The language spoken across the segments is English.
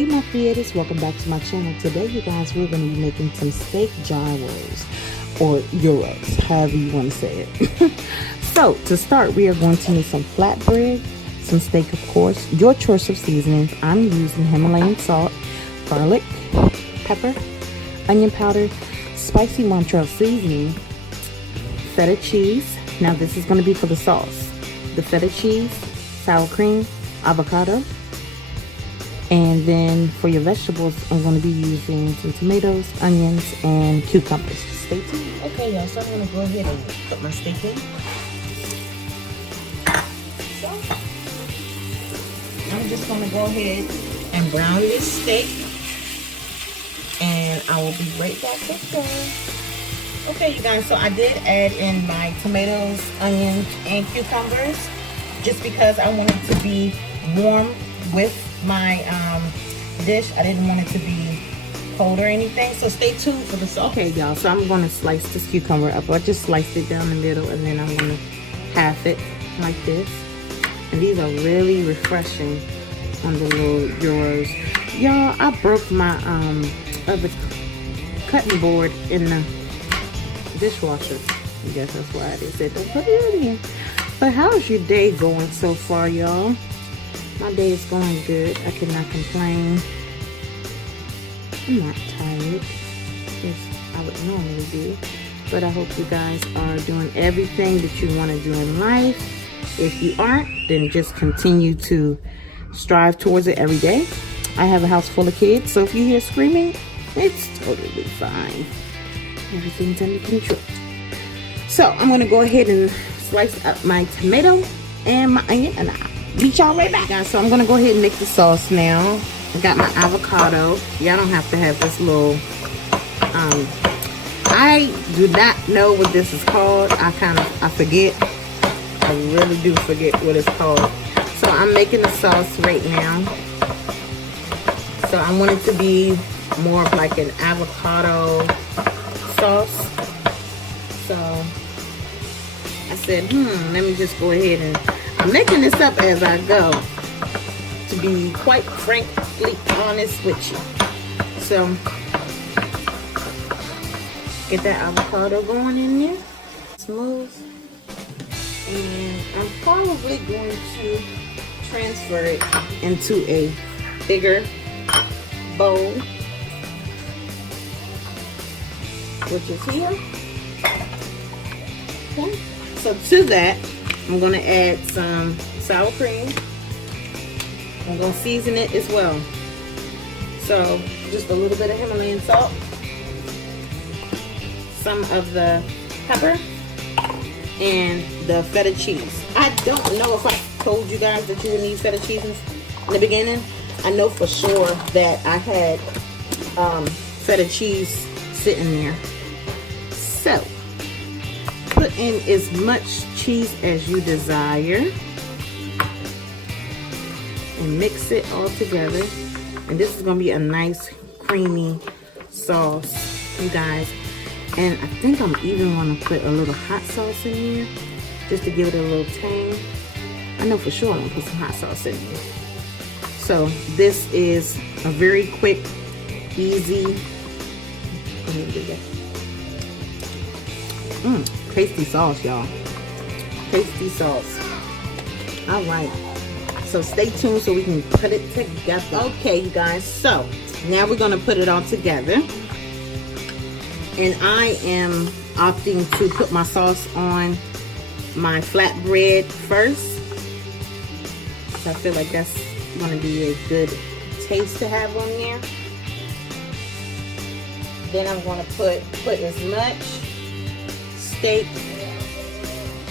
Hey my creators, welcome back to my channel. Today you guys, we're going to be making some steak gyros or gyros, however you want to say it. So to start, we are going to need some flatbread, some steak of course, your choice of seasonings. I'm using Himalayan salt, garlic, pepper, onion powder, spicy Montreal seasoning, feta cheese. Now this is going to be for the sauce. The feta cheese, sour cream, avocado. And then for your vegetables, I'm going to be using some tomatoes, onions, and cucumbers. Stay tuned. Okay, y'all, so I'm going to go ahead and put my steak in. So, I'm just going to go ahead and brown this steak. And I will be right back with you. Okay, you guys, so I did add in my tomatoes, onions, and cucumbers. Just because I want it to be warm with my dish. I didn't want it to be cold or anything, so stay tuned for the sauce. Okay y'all, so I'm going to slice this cucumber up. I just sliced it down the middle and then I'm going to half it like this. And these are really refreshing on the little gyros. Y'all, I broke my other cutting board in the dishwasher. I guess that's why they said don't put it in. But how's your day going so far, y'all? My day is going good. I cannot complain. I'm not tired, as I would normally do. But I hope you guys are doing everything that you want to do in life. If you aren't, then just continue to strive towards it every day. I have a house full of kids, so if you hear screaming, it's totally fine. Everything's under control. So I'm going to go ahead and slice up my tomato and my onion, and I'll meet y'all right back, guys. So I'm gonna go ahead and make the sauce now. I got my avocado. Y'all don't have to have this little I do not know what this is called. I forget. I really do forget what it's called. So I'm making the sauce right now. So I want it to be more of like an avocado sauce. So I said, let me just go ahead and I'm making this up as I go, to be quite frankly honest with you. So, get that avocado going in there, smooth. And I'm probably going to transfer it into a bigger bowl, which is here. Okay. So to that, I'm going to add some sour cream. I'm going to season it as well. So just a little bit of Himalayan salt, some of the pepper, and the feta cheese. I don't know if I told you guys that you would need feta cheese in the beginning. I know for sure that I had feta cheese sitting there. So put in as much cheese as you desire and mix it all together. And this is going to be a nice creamy sauce, you guys. And I think I'm even going to put a little hot sauce in here just to give it a little tang. I know for sure I'm going to put some hot sauce in here. So this is a very quick, easy, tasty sauce, y'all. Tasty sauce. All right. So stay tuned so we can put it together. Okay, you guys. So now we're going to put it all together. And I am opting to put my sauce on my flatbread first. So I feel like that's going to be a good taste to have on there. Then I'm going to put as much steak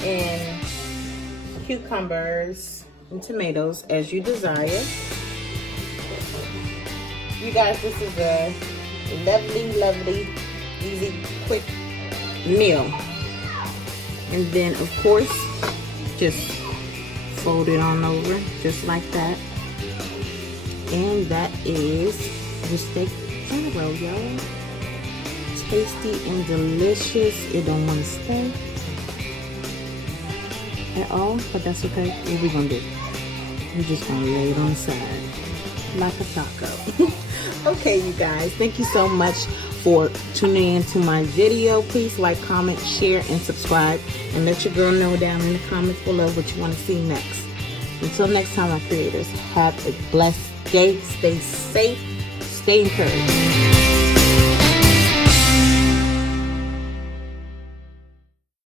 and cucumbers and tomatoes as you desire. You guys, this is a lovely, easy, quick meal. And then of course, just fold it on over just like that. And that is the steak gyro, y'all. Tasty and delicious. It don't want to stay at all, but that's okay. What we gonna do? We're just gonna lay it on the side. like a taco. Okay, you guys, thank you so much for tuning into my video. Please like, comment, share, and subscribe, and let your girl know down in the comments below what you want to see next. Until next time, my creators, have a blessed day. Stay safe, stay encouraged.